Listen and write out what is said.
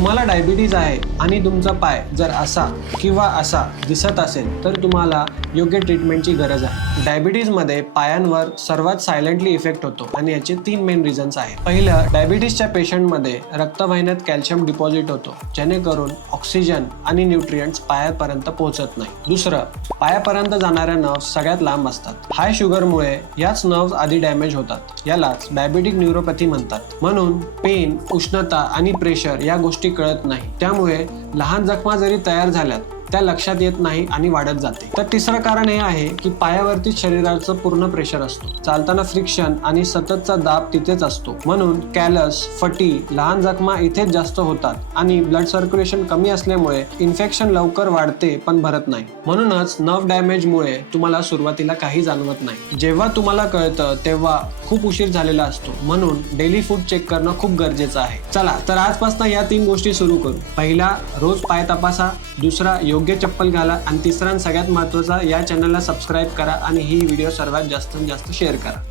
तुम्हाला डायबिटीज आहे आणि तुमचा पाय जर असा किंवा असा दिसत असेल तर तुम्हाला योग्य ट्रीटमेंटची गरज आहे। डायबिटीजमध्ये पायांवर सर्वात सायलेंटली इफेक्ट होतो आणि याचे 3 मेन रिझन्स आहेत। पहिलं, डायबिटीजच्या पेशंटमध्ये रक्तवाहिन्यात कॅल्शियम डिपॉझिट होतो, जेणेकरून ऑक्सिजन आणि न्यूट्रिएंट्स पायापर्यंत पोहोचत नाही। दुसरं, पायापर्यंत जाणाऱ्या नर्व्स सगळ्यात लांब असतात। हाय शुगरमुळे याच नर्व्स आधी डॅमेज होतात, यालाच डायबिटिक न्यूरोपॅथी म्हणतात। म्हणून पेन, उष्णता आणि प्रेशर या गोष्टी कळत नाही, त्यामुळे लहान जखमा जरी तयार झाल्यात त्या लक्षात येत नाही आणि वाढत जाते। तर तिसरं कारण हे आहे की पायावरती शरीराचं पूर्ण प्रेशर असतो, चालताना फ्रिक्शन आणि सततचा दाब तिथेच असतो, म्हणून कॅलस, फटी, लहान जखमा इथेच जास्त होतात आणि ब्लड सर्क्युलेशन कमी असल्यामुळे इन्फेक्शन लवकर वाढते पण भरत नाही। म्हणूनच नर्व डॅमेजमुळे तुम्हाला सुरुवातीला काही जाणवत नाही, जेव्हा तुम्हाला कळतं तेव्हा खूप उशीर झालेला असतो। म्हणून डेली फूड चेक करणं खूप गरजेचं आहे। चला तर आजपासून या 3 गोष्टी सुरू करू। पहिला, रोज पाय तपासा। दुसरा, योग्य चप्पल घाला। आणि तिसरा आणि सगळ्यात महत्त्वाचा, या चॅनलला सबस्क्राईब करा आणि ही व्हिडिओ सर्वात जास्तीत जास्त शेअर करा।